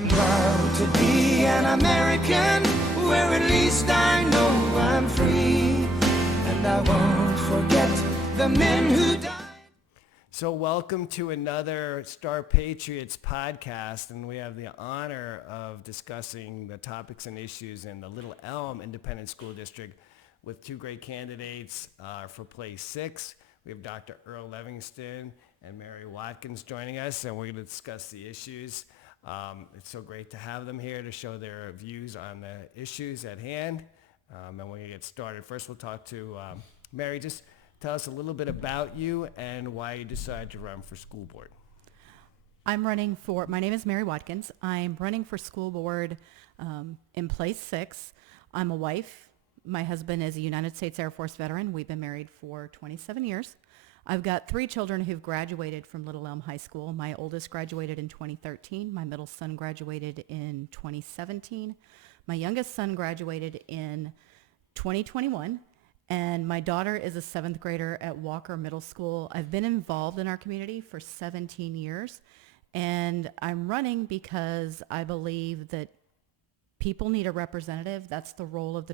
I'm proud to be an American, where at least I know I'm free, and I won't forget the men who died. So welcome to another Star Patriots podcast, and we have the honor of discussing the topics and issues in the Little Elm Independent School District with two great candidates for Place 6. We have Dr. Earl Levingston and Mary Watkins joining us, and we're going to discuss the issues. It's so great to have them here to show their views on the issues at hand, and we're going to get started. First, we'll talk to Mary. Just tell us a little bit about you and why you decided to run for school board. My name is Mary Watkins. I'm running for school board in Place 6. I'm a wife. My husband is a United States Air Force veteran. We've been married for 27 years. I've got 3 children who've graduated from Little Elm High School. My oldest graduated in 2013. My middle son graduated in 2017. My youngest son graduated in 2021. And my daughter is a 7th grader at Walker Middle School. I've been involved in our community for 17 years, and I'm running because I believe that people need a representative. That's the role of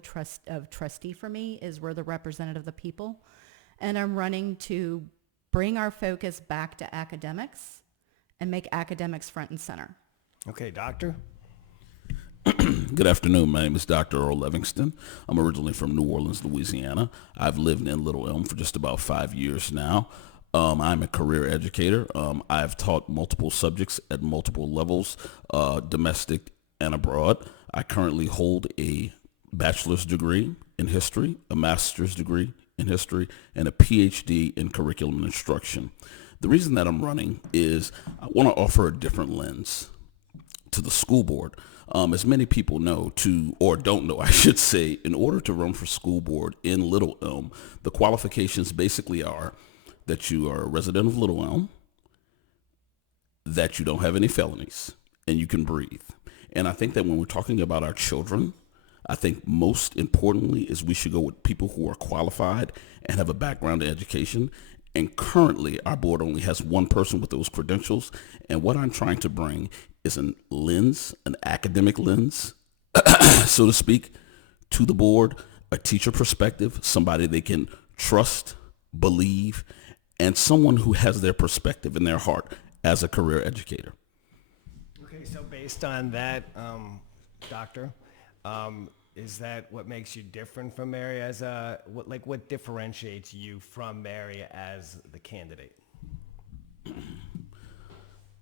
trustee for me, is we're the representative of the people. And I'm running to bring our focus back to academics and make academics front and center. Okay, Doctor. Good afternoon. My name is Dr. Earl Levingston. I'm originally from New Orleans, Louisiana. I've lived in Little Elm for just about 5 years now. I'm a career educator. I've taught multiple subjects at multiple levels, domestic and abroad. I currently hold a bachelor's degree in history, a master's degree in history, and a PhD in curriculum and instruction. The reason that I'm running is I want to offer a different lens to the school board. As many people know, or don't know, I should say, in order to run for school board in Little Elm, the qualifications basically are that you are a resident of Little Elm, that you don't have any felonies, and you can breathe. And I think that when we're talking about our children, I think most importantly is we should go with people who are qualified and have a background in education. And currently, our board only has one person with those credentials. And what I'm trying to bring is an academic lens, so to speak, to the board, a teacher perspective, somebody they can trust, believe, and someone who has their perspective in their heart as a career educator. Okay, so based on that, Doctor, is that what makes you different from Mary what differentiates you from Mary as the candidate?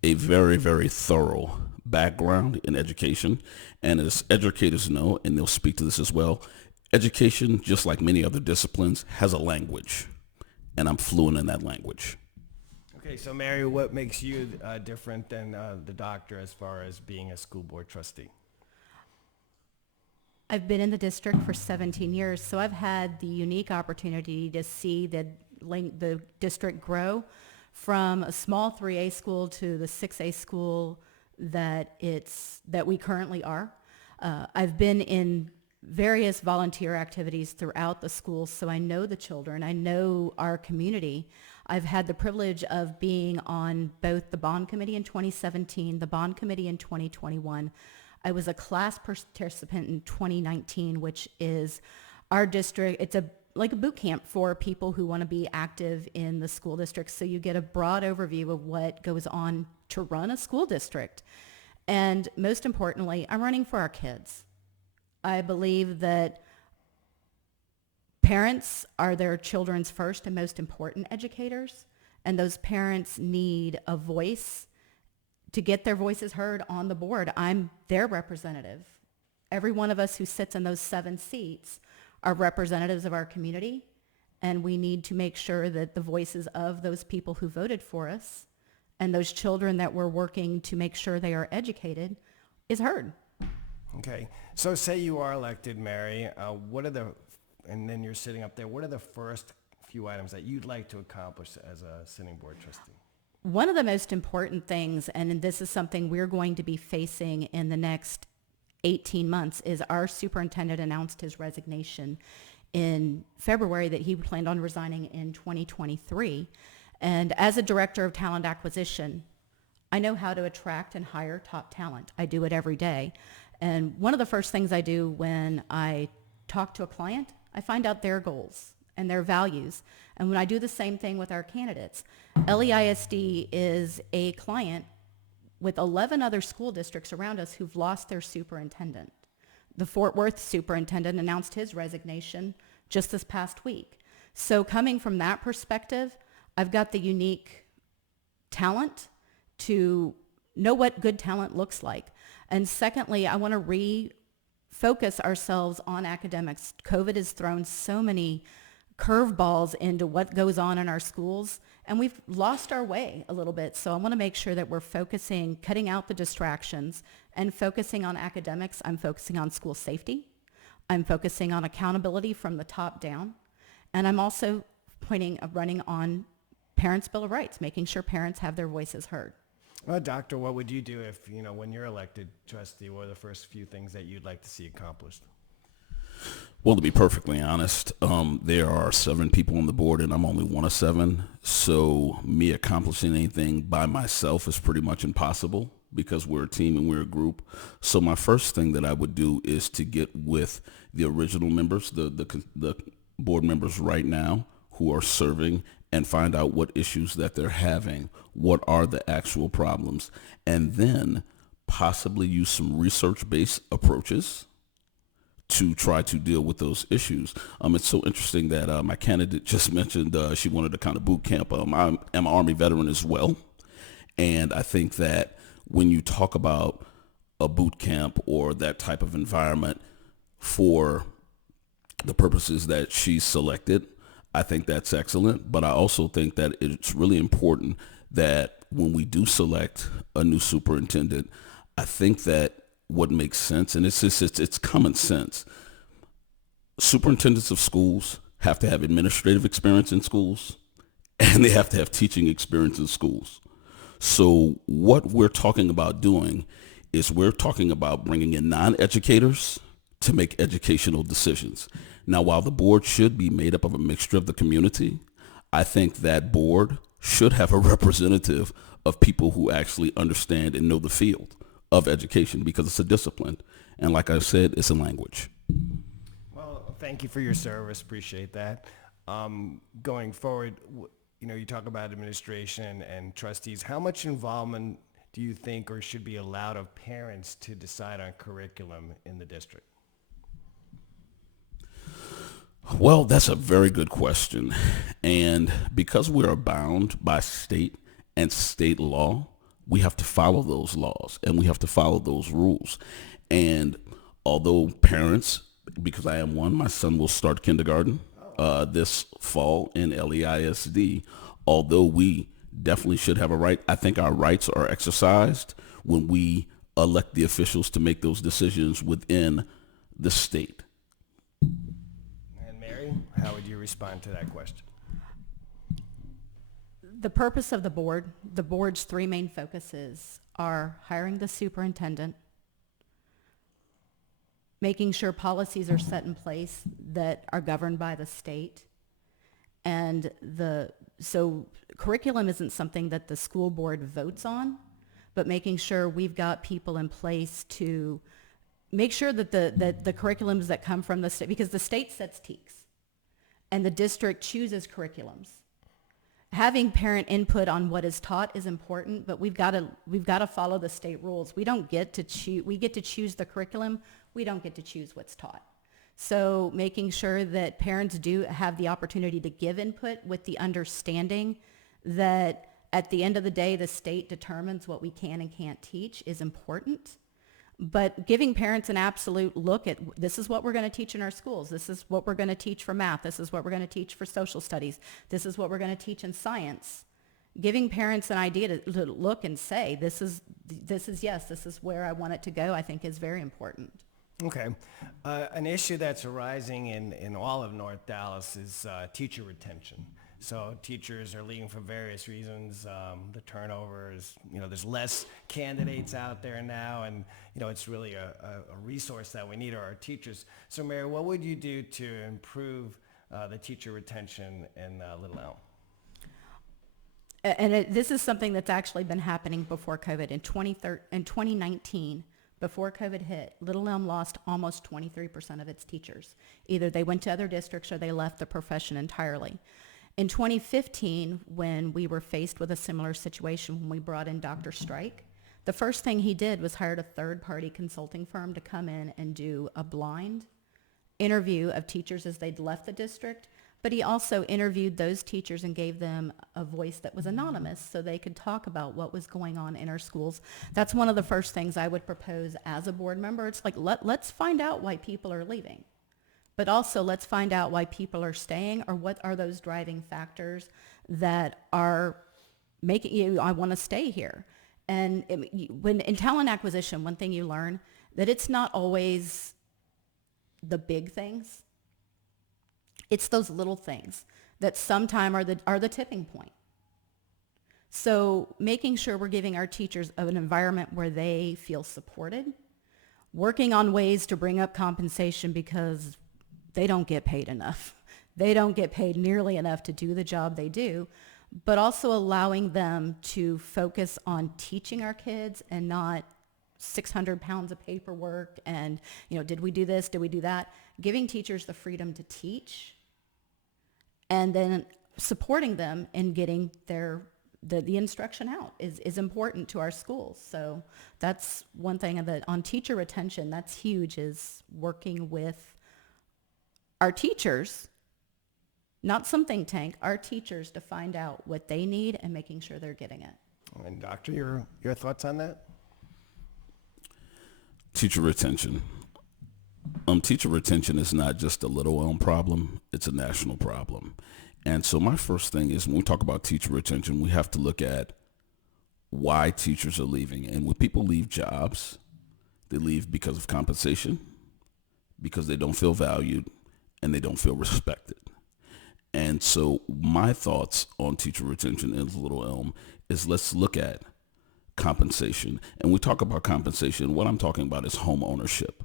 A very, very thorough background in education. And as educators know, and they'll speak to this as well, education, just like many other disciplines, has a language. And I'm fluent in that language. Okay, so Mary, what makes you different than the doctor as far as being a school board trustee? I've been in the district for 17 years, so I've had the unique opportunity to see the district grow from a small 3A school to the 6A school that we currently are. I've been in various volunteer activities throughout the school, so I know the children, I know our community. I've had the privilege of being on both the bond committee in 2017, the bond committee in 2021. I was a class participant in 2019, which is our district. It's like a boot camp for people who want to be active in the school district. So you get a broad overview of what goes on to run a school district. And most importantly, I'm running for our kids. I believe that parents are their children's first and most important educators, and those parents need a voice to get their voices heard on the board. I'm their representative. Every one of us who sits in those 7 seats are representatives of our community, and we need to make sure that the voices of those people who voted for us and those children that we're working to make sure they are educated is heard. Okay, so say you are elected, Mary, and then you're sitting up there, what are the first few items that you'd like to accomplish as a sitting board trustee? One of the most important things, and this is something we're going to be facing in the next 18 months, is our superintendent announced his resignation in February that he planned on resigning in 2023. And as a director of talent acquisition, I know how to attract and hire top talent. I do it every day. And one of the first things I do when I talk to a client, I find out their goals and their values. And when I do the same thing with our candidates, LEISD is a client with 11 other school districts around us who've lost their superintendent. The Fort Worth superintendent announced his resignation just this past week. So coming from that perspective, I've got the unique talent to know what good talent looks like. And secondly, I want to refocus ourselves on academics. COVID has thrown so many curveballs into what goes on in our schools, and we've lost our way a little bit. So I want to make sure that we're focusing, cutting out the distractions, and focusing on academics. I'm focusing on school safety. I'm focusing on accountability from the top down. And I'm also running on Parents' Bill of Rights, making sure parents have their voices heard. Well, Doctor, what would you do if, when you're elected trustee, what are the first few things that you'd like to see accomplished? Well, to be perfectly honest, there are 7 people on the board, and I'm only one of 7. So me accomplishing anything by myself is pretty much impossible because we're a team and we're a group. So my first thing that I would do is to get with the original members, the board members right now who are serving, and find out what issues that they're having, what are the actual problems, and then possibly use some research-based approaches to try to deal with those issues. It's so interesting that my candidate just mentioned she wanted to kind of boot camp. I'm an Army veteran as well, and I think that when you talk about a boot camp or that type of environment for the purposes that she selected, I think that's excellent. But I also think that it's really important that when we do select a new superintendent, I think that what makes sense, and it's common sense. Superintendents of schools have to have administrative experience in schools, and they have to have teaching experience in schools. So what we're talking about doing is we're talking about bringing in non-educators to make educational decisions. Now, while the board should be made up of a mixture of the community, I think that board should have a representative of people who actually understand and know the field of education, because it's a discipline. And like I said, it's a language. Well, thank you for your service. Appreciate that. Going forward, you talk about administration and trustees. How much involvement do you think or should be allowed of parents to decide on curriculum in the district? Well, that's a very good question. And because we are bound by state and state law, we have to follow those laws and we have to follow those rules. And although parents, because I am one, my son will start kindergarten this fall in LEISD, although we definitely should have a right, I think our rights are exercised when we elect the officials to make those decisions within the state. And Mary, how would you respond to that question? The purpose of the board's 3 main focuses are hiring the superintendent, making sure policies are set in place that are governed by the state, and so curriculum isn't something that the school board votes on, but making sure we've got people in place to make sure that the curriculums that come from the state, because the state sets TEKS and the district chooses curriculums. Having parent input on what is taught is important, but we've got to follow the state rules. We don't get to choose. We get to choose the curriculum. We don't get to choose what's taught. So making sure that parents do have the opportunity to give input with the understanding that at the end of the day, the state determines what we can and can't teach is important. But giving parents an absolute look at this is what we're going to teach in our schools. This is what we're going to teach for math. This is what we're going to teach for social studies. This is what we're going to teach in science. Giving parents an idea to look and say, this is yes, this is where I want it to go, I think is very important. Okay. An issue that's arising in all of North Dallas is teacher retention. So teachers are leaving for various reasons. The turnover is, there's less candidates out there now, and, it's really a resource that we need are our teachers. So, Mary, what would you do to improve the teacher retention in Little Elm? This is something that's actually been happening before COVID. In 2019, before COVID hit, Little Elm lost almost 23% of its teachers. Either they went to other districts or they left the profession entirely. In 2015, when we were faced with a similar situation, when we brought in Dr. Strike, the first thing he did was hired a third-party consulting firm to come in and do a blind interview of teachers as they'd left the district, but he also interviewed those teachers and gave them a voice that was anonymous so they could talk about what was going on in our schools. That's one of the first things I would propose as a board member. It's like, let's find out why people are leaving, but also let's find out why people are staying, or what are those driving factors that are making you, I want to stay here. And when in talent acquisition, one thing you learn, that it's not always the big things. It's those little things that sometimes are the tipping point. So making sure we're giving our teachers an environment where they feel supported, working on ways to bring up compensation because they don't get paid enough. They don't get paid nearly enough to do the job they do, but also allowing them to focus on teaching our kids and not 600 pounds of paperwork and, did we do this? Did we do that? Giving teachers the freedom to teach and then supporting them in getting the instruction out is important to our schools. So that's one thing that on teacher retention, that's huge, is working with our teachers, not some think tank, our teachers, to find out what they need and making sure they're getting it. And Doctor, your thoughts on that? Teacher retention. Teacher retention is not just a Little Elm problem, it's a national problem. And so my first thing is, when we talk about teacher retention, we have to look at why teachers are leaving. And when people leave jobs, they leave because of compensation, because they don't feel valued, and they don't feel respected. And so my thoughts on teacher retention in Little Elm is, let's look at compensation. And we talk about compensation, what I'm talking about is home ownership.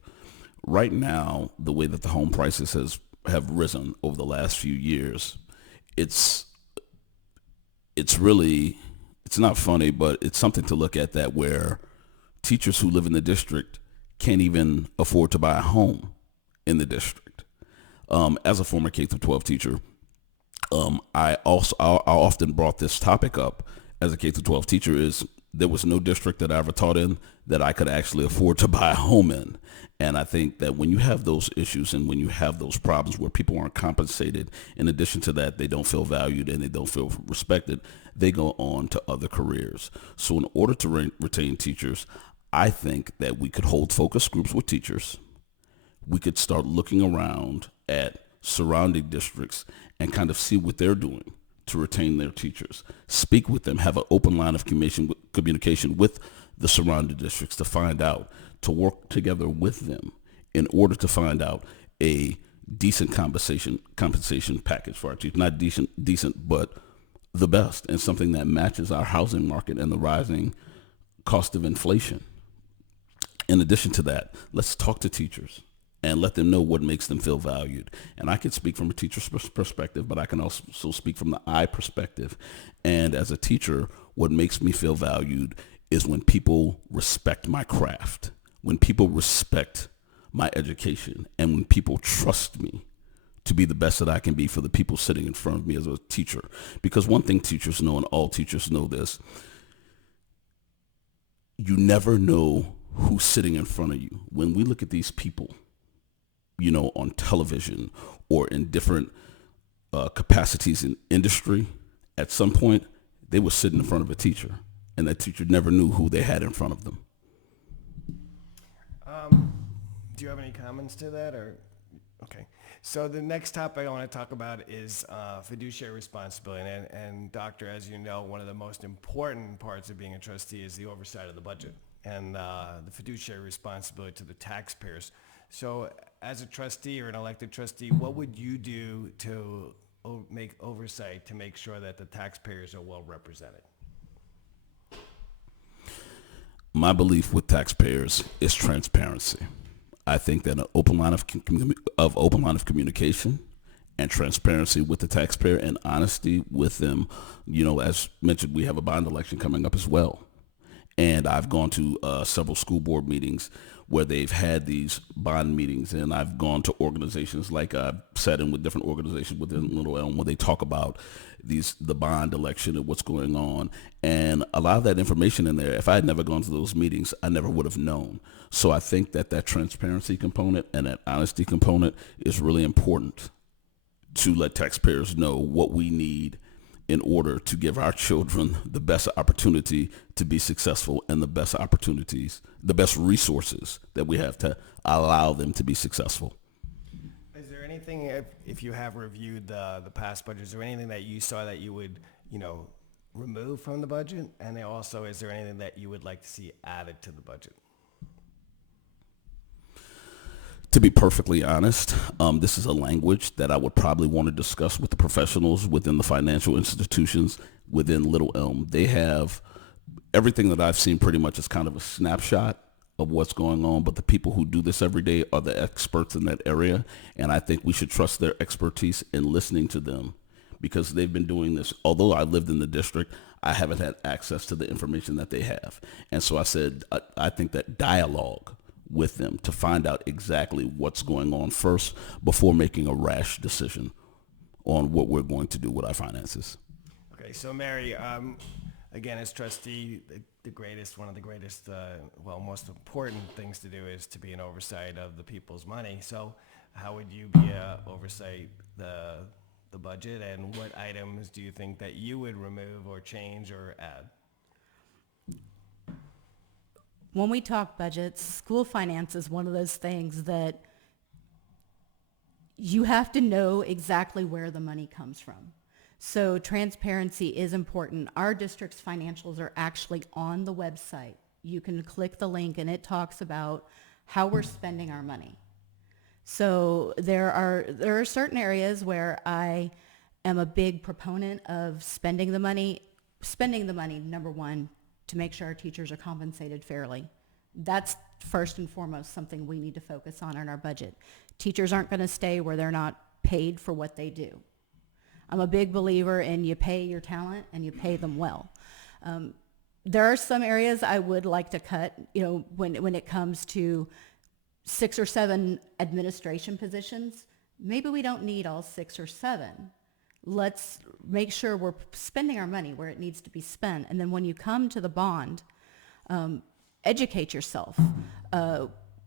Right now, the way that the home prices have risen over the last few years, it's not funny, but it's something to look at, that where teachers who live in the district can't even afford to buy a home in the district. As a former K-12 teacher, I often brought this topic up as a K-12 teacher, is there was no district that I ever taught in that I could actually afford to buy a home in. And I think that when you have those issues and when you have those problems where people aren't compensated, in addition to that, they don't feel valued and they don't feel respected, they go on to other careers. So in order to retain teachers, I think that we could hold focus groups with teachers. We could start looking around at surrounding districts and kind of see what they're doing to retain their teachers. Speak with them, have an open line of communication with the surrounding districts to find out, to work together with them in order to find out a decent compensation package for our teachers. Not decent, but the best, and something that matches our housing market and the rising cost of inflation. In addition to that, let's talk to teachers and let them know what makes them feel valued. And I can speak from a teacher's perspective, but I can also speak from the I perspective. And as a teacher, what makes me feel valued is when people respect my craft, when people respect my education, and when people trust me to be the best that I can be for the people sitting in front of me as a teacher. Because one thing teachers know, and all teachers know this, you never know who's sitting in front of you. When we look at these people, on television or in different capacities in industry, at some point, they were sitting in front of a teacher, and that teacher never knew who they had in front of them. Do you have any comments to that? Okay. So the next topic I want to talk about is fiduciary responsibility. And Doctor, as you know, one of the most important parts of being a trustee is the oversight of the budget and the fiduciary responsibility to the taxpayers. So as a trustee or an elected trustee, what would you do to make oversight to make sure that the taxpayers are well represented? My belief with taxpayers is transparency. I think that an open line of communication and transparency with the taxpayer and honesty with them. You know, as mentioned, we have a bond election coming up as well. And I've gone to several school board meetings where they've had these bond meetings, and I've gone to organizations like I've sat in with different organizations within Little Elm where they talk about the bond election and what's going on. And a lot of that information in there, if I had never gone to those meetings, I never would have known. So I think that transparency component and that honesty component is really important to let taxpayers know what we need in order to give our children the best opportunity to be successful and the best opportunities, the best resources that we have to allow them to be successful. Is there anything, if you have reviewed the past budget, is there anything that you saw that you would, remove from the budget? And then also, is there anything that you would like to see added to the budget? To be perfectly honest, this is a language that I would probably want to discuss with the professionals within the financial institutions within Little Elm. They have everything that I've seen pretty much is kind of a snapshot of what's going on, but the people who do this every day are the experts in that area, and I think we should trust their expertise in listening to them because they've been doing this. Although I lived in the district, I haven't had access to the information that they have. And so I said, I think that dialogue with them to find out exactly what's going on first before making a rash decision on what we're going to do with our finances. Okay, so Mary, again, as trustee, one of the greatest, most important things to do is to be an oversight of the people's money. So how would you be oversight the budget, and what items do you think that you would remove or change or add? When we talk budgets, school finance is one of those things that you have to know exactly where the money comes from. So transparency is important. Our district's financials are actually on the website. You can click the link and it talks about how we're spending our money. So there are certain areas where I am a big proponent of spending the money, number one, to make sure our teachers are compensated fairly. That's first and foremost something we need to focus on in our budget. Teachers aren't going to stay where they're not paid for what they do. I'm a big believer in you pay your talent and you pay them well. There are some areas I would like to cut, when it comes to 6 or 7 administration positions. Maybe we don't need all 6 or 7. Let's make sure we're spending our money where it needs to be spent. And then when you come to the bond, educate yourself.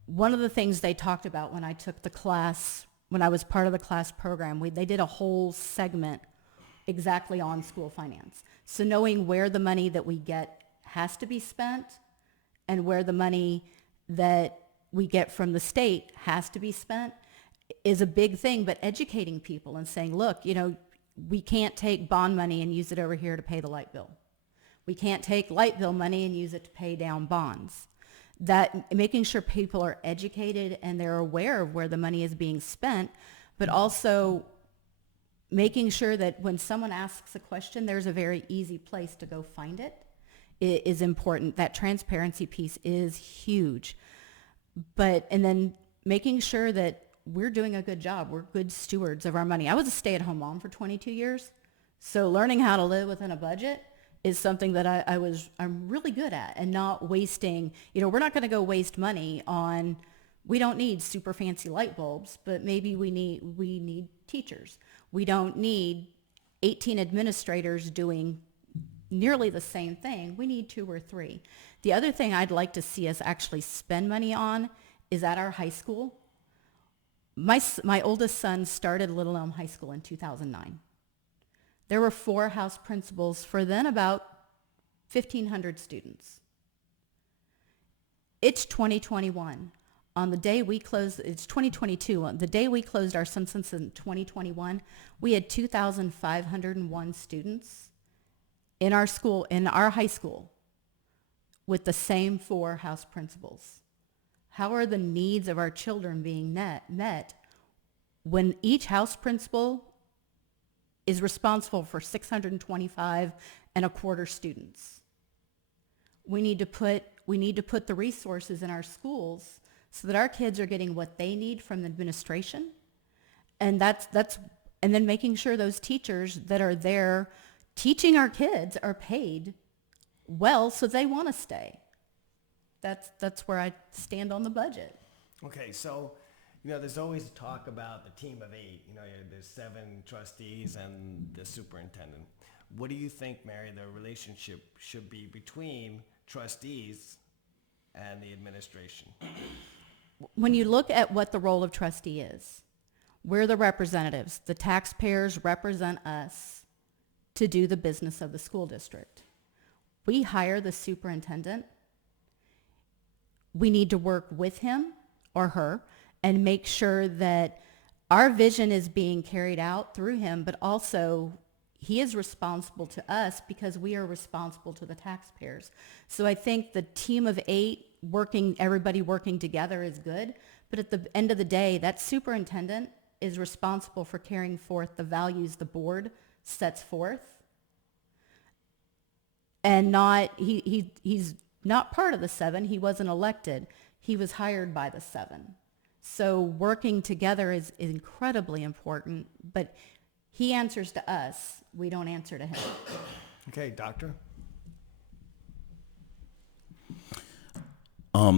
One of the things they talked about when I took the class, when I was part of the class program, they did a whole segment exactly on school finance. So knowing where the money that we get has to be spent and where the money that we get from the state has to be spent is a big thing, but educating people and saying, look, we can't take bond money and use it over here to pay the light bill. We can't take light bill money and use it to pay down bonds. That making sure people are educated and they're aware of where the money is being spent, but also making sure that when someone asks a question, there's a very easy place to go find it is important. That transparency piece is huge. And then making sure that we're doing a good job. We're good stewards of our money. I was a stay-at-home mom for 22 years, so learning how to live within a budget is something that I'm really good at, and not wasting. We're not going to go waste money on. We don't need super fancy light bulbs, but maybe we need teachers. We don't need 18 administrators doing nearly the same thing. We need 2 or 3. The other thing I'd like to see us actually spend money on is at our high school. My oldest son started Little Elm High School in 2009. There were 4 house principals for then about 1,500 students. It's 2021. On the day we closed, it's 2022. On the day we closed our census in 2021, we had 2,501 students in our school, in our high school, with the same 4 house principals. How are the needs of our children being met when each house principal is responsible for 625 and a quarter students? We need to put the resources in our schools so that our kids are getting what they need from the administration. And that's and then making sure those teachers that are there teaching our kids are paid well so they want to stay. That's where I stand on the budget. Okay, so, there's always talk about the team of 8. There's 7 trustees and the superintendent. What do you think, Mary, the relationship should be between trustees and the administration? When you look at what the role of trustee is, we're the representatives. The taxpayers represent us to do the business of the school district. We hire the superintendent. We need to work with him or her and make sure that our vision is being carried out through him, but also he is responsible to us because we are responsible to the taxpayers. So I think the team of 8 everybody working together is good, but at the end of the day, that superintendent is responsible for carrying forth the values the board sets forth. And he's not part of the 7. He wasn't elected. He was hired by the 7. So working together is incredibly important, but he answers to us. We don't answer to him. Okay, doctor?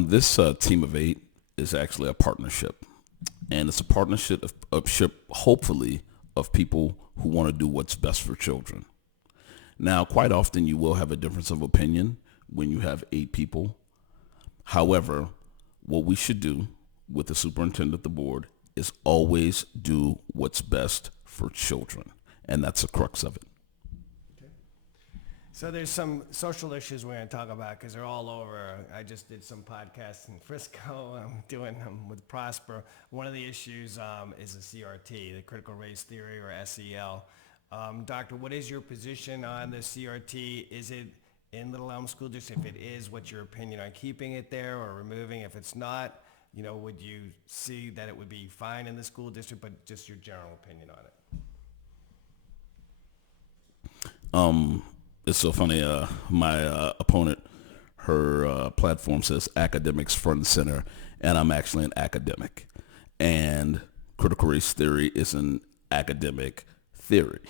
This team of 8 is actually a partnership. And it's a partnership hopefully, of people who want to do what's best for children. Now, quite often you will have a difference of opinion when you have 8 people. However, what we should do with the superintendent of the board is always do what's best for children. And that's the crux of it. Okay. So there's some social issues we're going to talk about because they're all over. I just did some podcasts in Frisco. I'm doing them with Prosper. One of the issues is the CRT, the critical race theory, or SEL. Doctor, what is your position on the CRT? Is it in Little Elm School District? If it is, what's your opinion on keeping it there or removing? If it's not, would you see that it would be fine in the school district, but just your general opinion on it? It's so funny. My opponent, her platform says academics front and center, and I'm actually an academic. And critical race theory is an academic theory.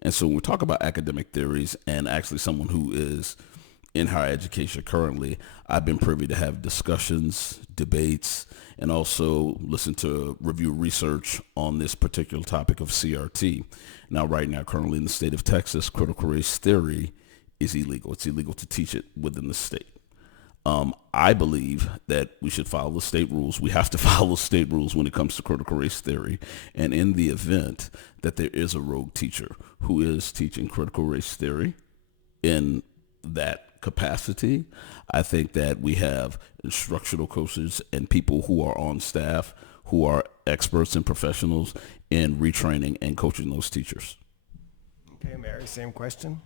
And so when we talk about academic theories, and actually someone who is in higher education currently, I've been privy to have discussions, debates, and also listen to review research on this particular topic of CRT. Now, right now, currently in the state of Texas, critical race theory is illegal. It's illegal to teach it within the state. I believe that we should follow the state rules. We have to follow state rules when it comes to critical race theory. And in the event that there is a rogue teacher who is teaching critical race theory in that capacity, I think that we have instructional coaches and people who are on staff who are experts and professionals in retraining and coaching those teachers. Okay, Mary, same question.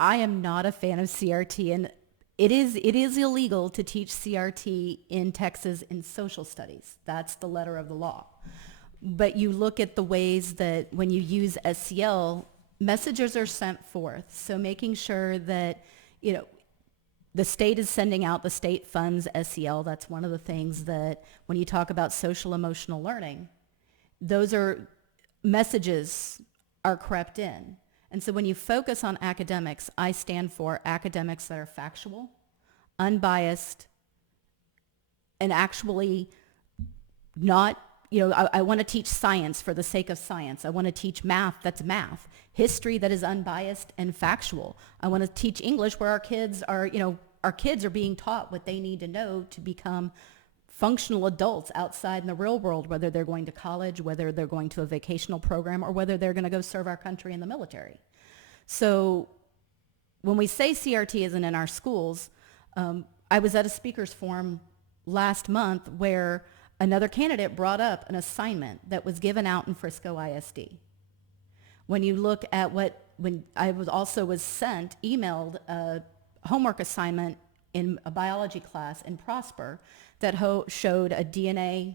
I am not a fan of CRT, and it is illegal to teach CRT in Texas in social studies. That's the letter of the law. But you look at the ways that when you use SEL, messages are sent forth. So making sure that, the state is sending out, the state funds SEL. That's one of the things that when you talk about social emotional learning, those are messages are crept in. And so when you focus on academics, I stand for academics that are factual, unbiased, and actually not, I want to teach science for the sake of science. I want to teach math that's math, history that is unbiased and factual. I want to teach English where our kids are being taught what they need to know to become functional adults outside in the real world, whether they're going to college, whether they're going to a vocational program, or whether they're going to go serve our country in the military. So when we say CRT isn't in our schools, I was at a speakers forum last month where another candidate brought up an assignment that was given out in Frisco ISD. When you look at when I was emailed a homework assignment in a biology class in Prosper that showed a DNA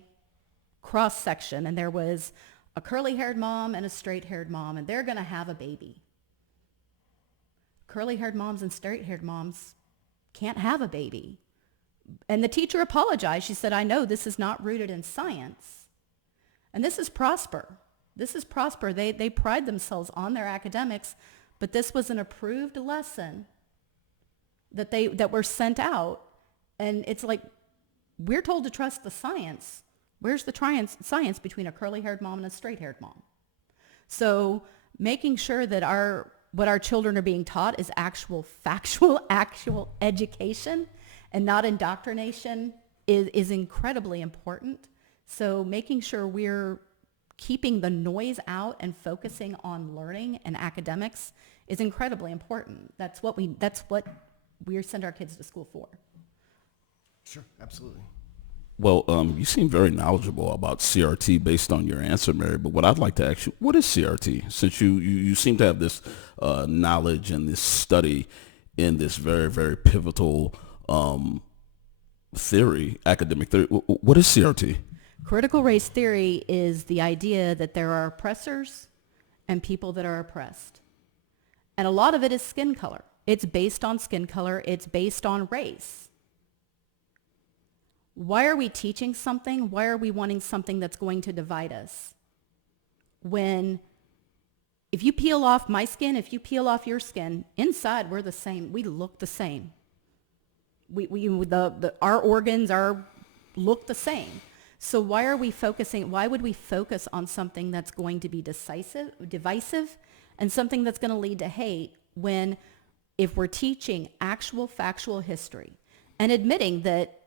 cross-section, and there was a curly-haired mom and a straight-haired mom, and they're going to have a baby. Curly-haired moms and straight-haired moms can't have a baby. And the teacher apologized. She said, I know this is not rooted in science. And this is Prosper. This is Prosper. They pride themselves on their academics, but this was an approved lesson that were sent out. And it's like, we're told to trust the science. Where's the science between a curly-haired mom and a straight-haired mom? So making sure that what our children are being taught is actual education and not indoctrination is incredibly important. So making sure we're keeping the noise out and focusing on learning and academics is incredibly important. That's what we send our kids to school for. Sure, absolutely. Well, you seem very knowledgeable about CRT based on your answer, Mary, but what I'd like to ask you, what is CRT? Since you seem to have this knowledge and this study in this very, very pivotal theory, academic theory, what is CRT? Critical race theory is the idea that there are oppressors and people that are oppressed. And a lot of it is skin color. It's based on skin color. It's based on race. Why are we teaching something? Why are we wanting something that's going to divide us? When, if you peel off my skin, if you peel off your skin, inside we're the same. We look the same. Our organs look the same. So why would we focus on something that's going to be divisive, and something that's going to lead to hate when, if we're teaching actual factual history and admitting that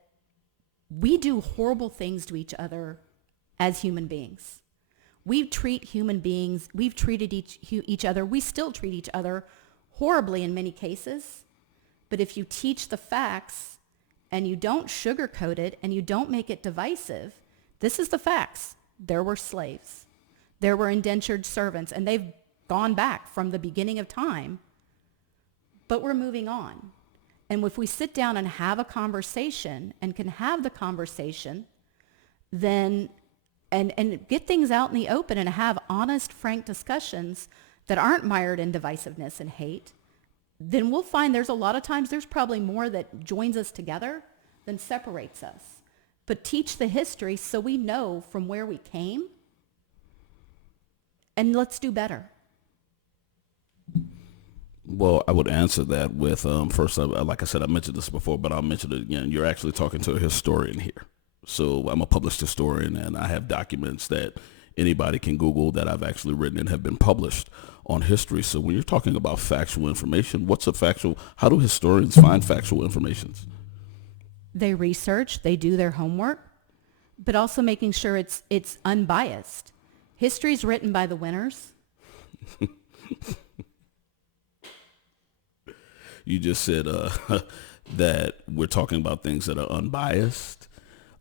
we do horrible things to each other as human beings. We treated each other, we still treat each other horribly in many cases. But if you teach the facts and you don't sugarcoat it and you don't make it divisive, this is the facts. There were slaves. There were indentured servants, and they've gone back from the beginning of time. But we're moving on. And if we sit down and have a conversation and can have the conversation, then and get things out in the open and have honest, frank discussions that aren't mired in divisiveness and hate, then we'll find there's a lot of times there's probably more that joins us together than separates us. But teach the history so we know from where we came, and let's do better. Well, I would answer that with, first, like I said, I mentioned this before, but I'll mention it again. You're actually talking to a historian here. So I'm a published historian, and I have documents that anybody can Google that I've actually written and have been published on history. So when you're talking about factual information, how do historians find factual information? They research, they do their homework, but also making sure it's unbiased. History's written by the winners. You just said that we're talking about things that are unbiased.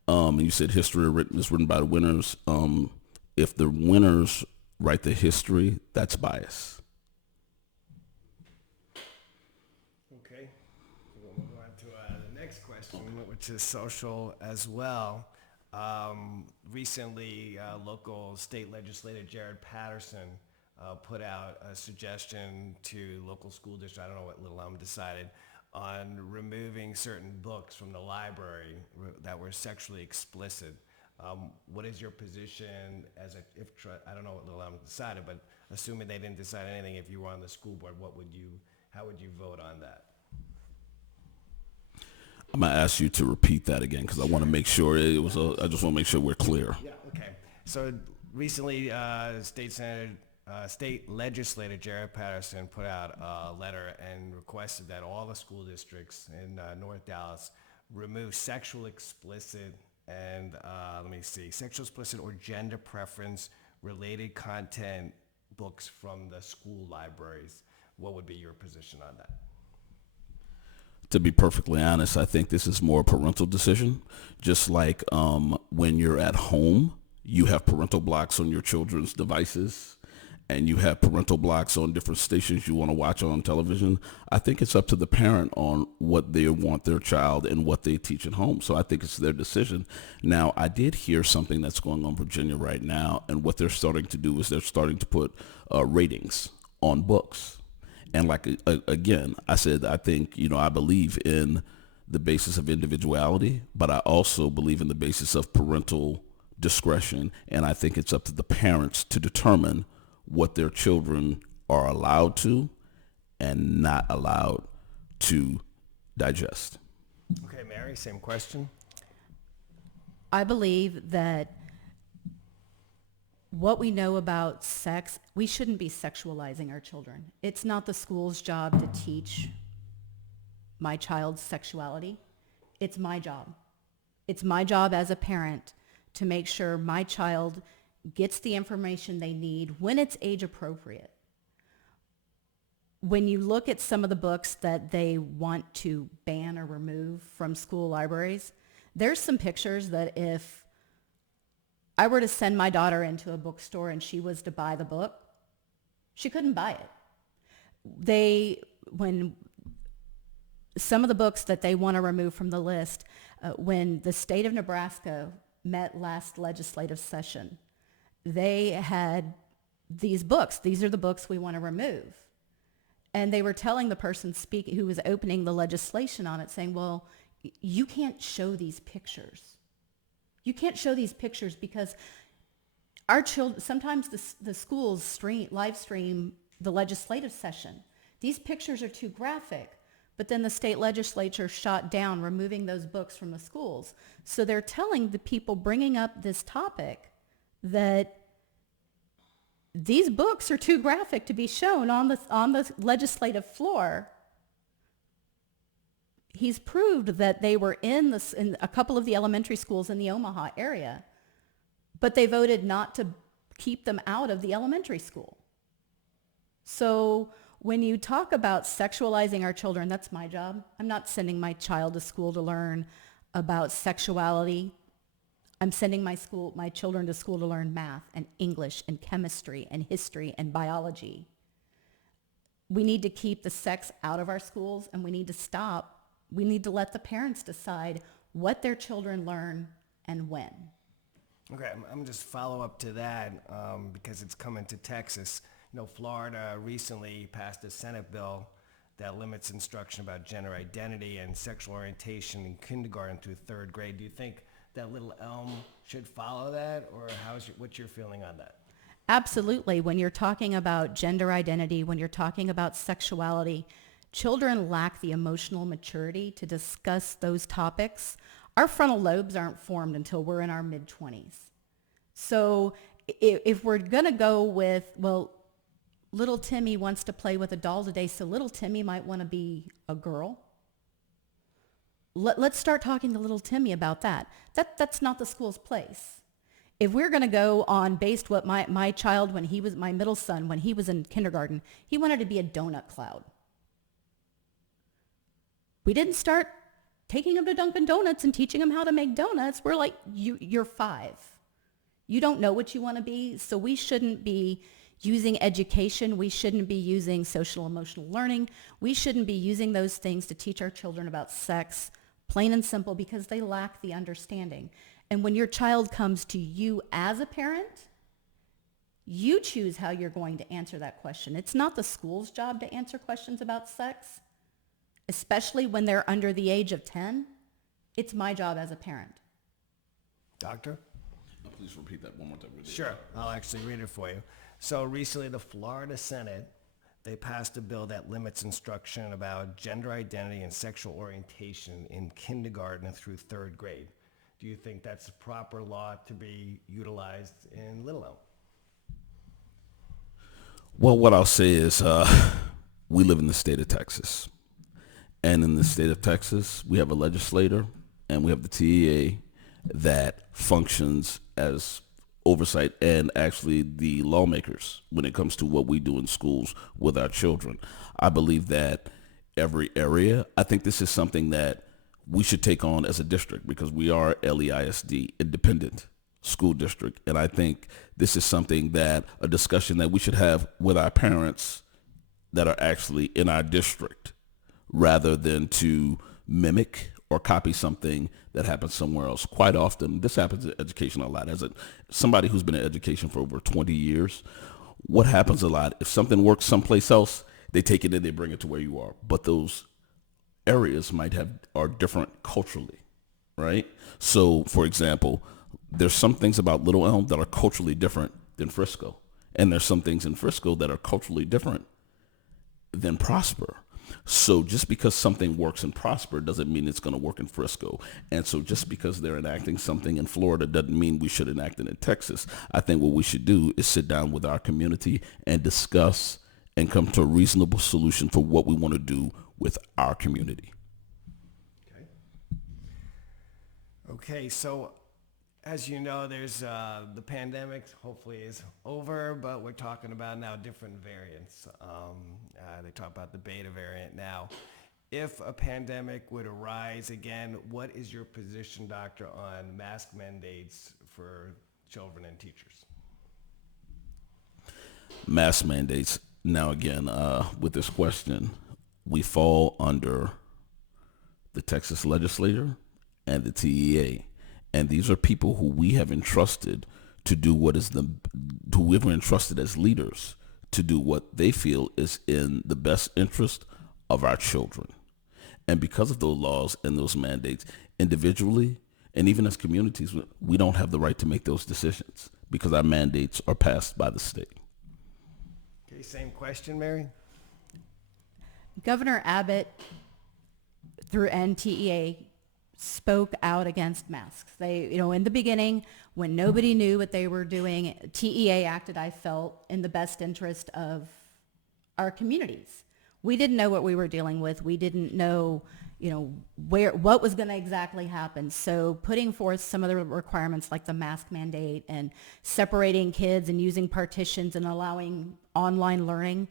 And you said history is written by the winners. If the winners write the history, that's bias. Okay. We'll move on to the next question, which is social as well. Recently, local state legislator Jared Patterson put out a suggestion to local school districts, I don't know what Little Elm decided, on removing certain books from the library that were sexually explicit. What is your position I don't know what Little Elm decided, but assuming they didn't decide anything, if you were on the school board, how would you vote on that? I'm going to ask you to repeat that again because I want to make sure I just want to make sure we're clear. Yeah, okay. So recently, State Legislator Jared Patterson put out a letter and requested that all the school districts in North Dallas remove sexual explicit or gender preference related content books from the school libraries. What would be your position on that? To be perfectly honest, I think this is more a parental decision. Just like when you're at home, you have parental blocks on your children's devices, and you have parental blocks on different stations you want to watch on television. I think it's up to the parent on what they want their child and what they teach at home. So I think it's their decision. Now, I did hear something that's going on in Virginia right now, and what they're starting to do is they're starting to put ratings on books. And like, again, I said, I think, I believe in the basis of individuality, but I also believe in the basis of parental discretion, and I think it's up to the parents to determine what their children are allowed to and not allowed to digest. Okay, Mary, same question. I believe that what we know about sex, we shouldn't be sexualizing our children. It's not the school's job to teach my child's sexuality. It's my job. It's my job as a parent to make sure my child gets the information they need when it's age appropriate. When you look at some of the books that they want to ban or remove from school libraries, there's some pictures that if I were to send my daughter into a bookstore and she was to buy the book, she couldn't buy it. When some of the books that they want to remove from the list, when the state of Nebraska met last legislative session, they had these books. These are the books we want to remove. And they were telling the person who was opening the legislation on it, saying, well, you can't show these pictures. You can't show these pictures because our children, sometimes the schools live stream the legislative session. These pictures are too graphic, but then the state legislature shot down removing those books from the schools. So they're telling the people bringing up this topic that these books are too graphic to be shown on the legislative floor. He's proved that they were in a couple of the elementary schools in the Omaha area, but they voted not to keep them out of the elementary school. So when you talk about sexualizing our children, that's my job. I'm not sending my child to school to learn about sexuality. I'm sending my children to school to learn math and English and chemistry and history and biology. We need to keep the sex out of our schools, and we need to stop. We need to let the parents decide what their children learn and when. Okay, I'm just follow up to that because it's coming to Texas. You know, Florida recently passed a Senate bill that limits instruction about gender identity and sexual orientation in kindergarten through third grade. Do you think that Little Elm should follow that, or what's your feeling on that? Absolutely. When you're talking about gender identity, when you're talking about sexuality, children lack the emotional maturity to discuss those topics. Our frontal lobes aren't formed until we're in our mid-20s. So if we're going to go with, well, little Timmy wants to play with a doll today, so little Timmy might want to be a girl. Let's start talking to little Timmy about that. That's not the school's place. If we're going to go on based what my child, my middle son, when he was in kindergarten, he wanted to be a donut cloud. We didn't start taking him to Dunkin' Donuts and teaching him how to make donuts. We're like, you're 5. You don't know what you want to be, so we shouldn't be using education. We shouldn't be using social emotional learning. We shouldn't be using those things to teach our children about sex, plain and simple, because they lack the understanding. And when your child comes to you as a parent, you choose how you're going to answer that question. It's not the school's job to answer questions about sex, especially when they're under the age of 10. It's my job as a parent. Doctor? Please repeat that one more time. Sure. I'll actually read it for you. So recently the Florida Senate, they passed a bill that limits instruction about gender identity and sexual orientation in kindergarten through third grade. Do you think that's a proper law to be utilized in Little Elm? Well, what I'll say is we live in the state of Texas. And in the state of Texas, we have a legislator and we have the TEA that functions as oversight and actually the lawmakers when it comes to what we do in schools with our children. I believe that every area, I think this is something that we should take on as a district because we are LEISD, independent school district. And I think this is something a discussion that we should have with our parents that are actually in our district rather than to mimic or copy something that happens somewhere else. Quite often, this happens in education a lot. As somebody who's been in education for over 20 years, what happens a lot, if something works someplace else, they take it and they bring it to where you are. But those areas are different culturally, right? So, for example, there's some things about Little Elm that are culturally different than Frisco. And there's some things in Frisco that are culturally different than Prosper. So just because something works in Prosper doesn't mean it's going to work in Frisco. And so just because they're enacting something in Florida doesn't mean we should enact it in Texas. I think what we should do is sit down with our community and discuss and come to a reasonable solution for what we want to do with our community. Okay, so as you know, there's the pandemic hopefully is over, but we're talking about now different variants. They talk about the beta variant now. If a pandemic would arise again, what is your position, doctor, on mask mandates for children and teachers? Mask mandates. Now again, with this question, we fall under the Texas legislature and the TEA. And these are people who we have entrusted to do who we've entrusted as leaders to do what they feel is in the best interest of our children. And because of those laws and those mandates, individually and even as communities, we don't have the right to make those decisions because our mandates are passed by the state. Okay, same question, Mary. Governor Abbott, through NTEA, spoke out against masks. They, in the beginning, when nobody knew what they were doing, TEA acted, I felt, in the best interest of our communities. We didn't know what we were dealing with. We didn't know, what was going to exactly happen. So putting forth some of the requirements like the mask mandate and separating kids and using partitions and allowing online learning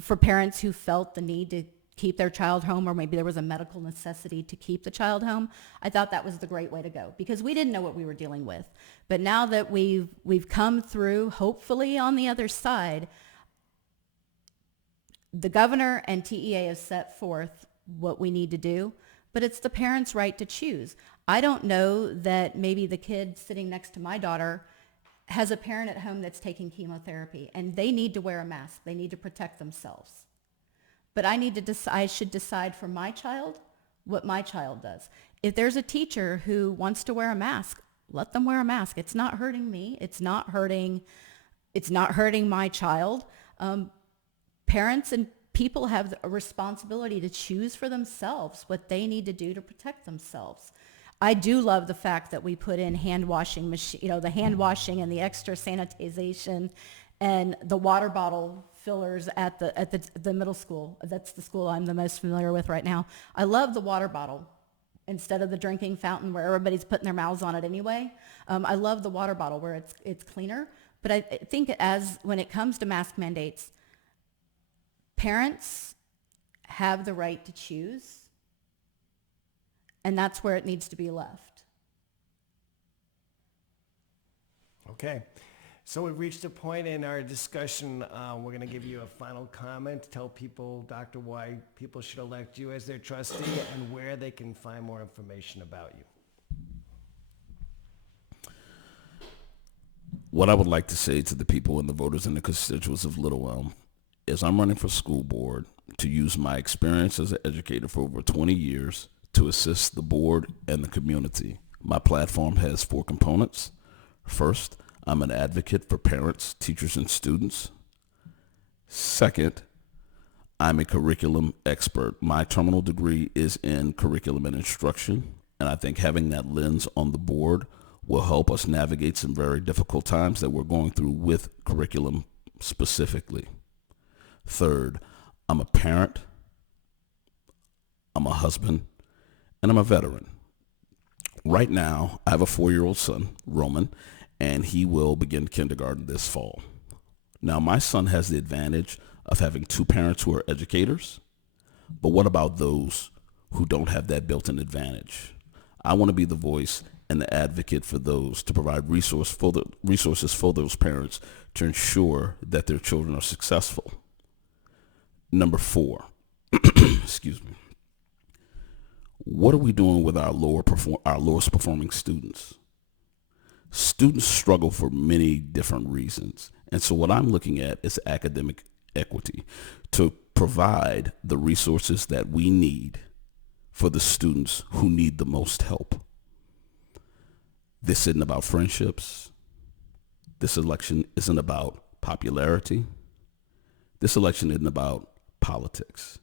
for parents who felt the need to keep their child home, or maybe there was a medical necessity to keep the child home, I thought that was the great way to go because we didn't know what we were dealing with. But now that we've come through, hopefully on the other side, the governor and TEA have set forth what we need to do, but it's the parents' right to choose. I don't know that maybe the kid sitting next to my daughter has a parent at home that's taking chemotherapy and they need to wear a mask. They need to protect themselves. But I should decide for my child what my child does. If there's a teacher who wants to wear a mask, let them wear a mask. It's not hurting me. It's not hurting my child. Parents and people have a responsibility to choose for themselves what they need to do to protect themselves. I do love the fact that we put in hand washing machine, the hand washing and the extra sanitization and the water bottle fillers at the middle school. That's the school I'm the most familiar with right now. I love the water bottle instead of the drinking fountain where everybody's putting their mouths on it anyway. I love the water bottle where it's cleaner. But I think when it comes to mask mandates, parents have the right to choose, and that's where it needs to be left. Okay. So we've reached a point in our discussion. We're going to give you a final comment. Tell people, Doctor, why people should elect you as their trustee and where they can find more information about you. What I would like to say to the people and the voters and the constituents of Little Elm is I'm running for school board to use my experience as an educator for over 20 years to assist the board and the community. My platform has 4 components. First, I'm an advocate for parents, teachers, and students. Second, I'm a curriculum expert. My terminal degree is in curriculum and instruction, and I think having that lens on the board will help us navigate some very difficult times that we're going through with curriculum specifically. Third, I'm a parent, I'm a husband, and I'm a veteran. Right now, I have a 4-year-old son, Roman, and he will begin kindergarten this fall. Now, my son has the advantage of having 2 parents who are educators, but what about those who don't have that built-in advantage? I want to be the voice and the advocate for those to provide resources for those parents to ensure that their children are successful. Number 4, excuse me. What are we doing with our lowest performing students? Students struggle for many different reasons. And so what I'm looking at is academic equity to provide the resources that we need for the students who need the most help. This isn't about friendships. This election isn't about popularity. This election isn't about politics.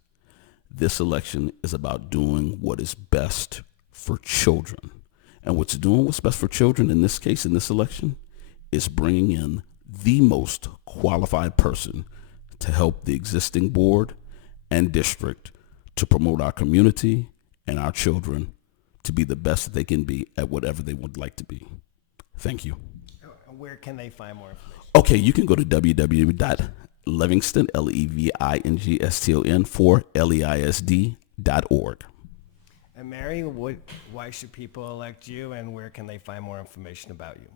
This election is about doing what is best for children. And what's best for children in this case, in this election, is bringing in the most qualified person to help the existing board and district to promote our community and our children to be the best that they can be at whatever they would like to be. Thank you. Where can they find more information? Okay, you can go to www.Levingston, Levingston, for LEISD.org. And Mary, why should people elect you, and where can they find more information about you?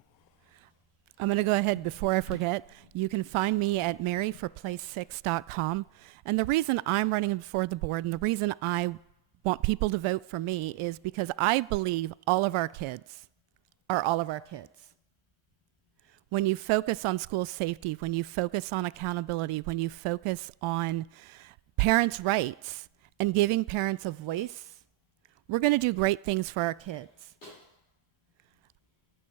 I'm going to go ahead before I forget. You can find me at maryforplace6.com. And the reason I'm running for the board and the reason I want people to vote for me is because I believe all of our kids are all of our kids. When you focus on school safety, when you focus on accountability, when you focus on parents' rights and giving parents a voice, we're going to do great things for our kids.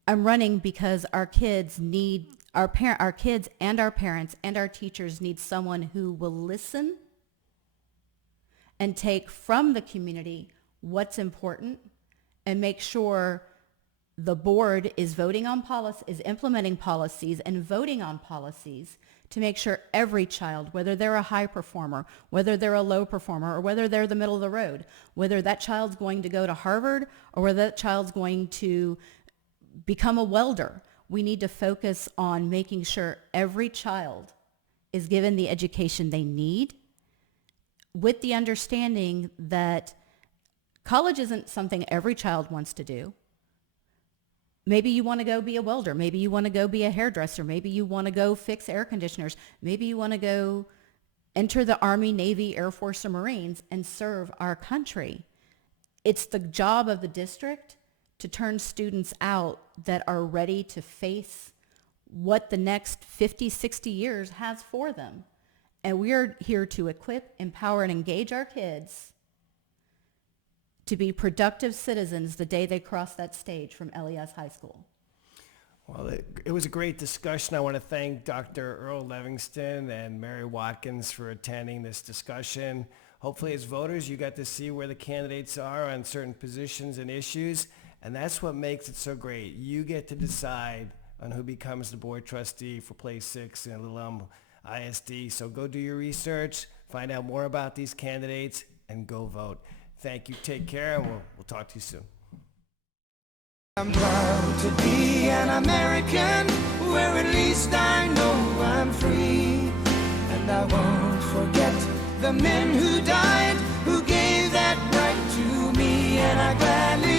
I'm running because our kids need, our kids and our parents and our teachers need someone who will listen and take from the community what's important and make sure the board is voting on policy, is implementing policies and voting on policies to make sure every child, whether they're a high performer, whether they're a low performer, or whether they're the middle of the road, whether that child's going to go to Harvard or whether that child's going to become a welder, we need to focus on making sure every child is given the education they need with the understanding that college isn't something every child wants to do. Maybe you want to go be a welder. Maybe you want to go be a hairdresser. Maybe you want to go fix air conditioners. Maybe you want to go enter the Army, Navy, Air Force, or Marines and serve our country. It's the job of the district to turn students out that are ready to face what the next 50, 60 years has for them. And we're here to equip, empower, and engage our kids to be productive citizens the day they cross that stage from LES High School. Well, it was a great discussion. I want to thank Dr. Earl Levingston and Mary Watkins for attending this discussion. Hopefully, as voters, you got to see where the candidates are on certain positions and issues, and that's what makes it so great. You get to decide on who becomes the board trustee for Place 6 in Little Elm ISD. So go do your research, find out more about these candidates, and go vote. Thank you. Take care, and we'll talk to you soon. I'm proud to be an American, where at least I know I'm free. And I won't forget the men who died, who gave that right to me, and I gladly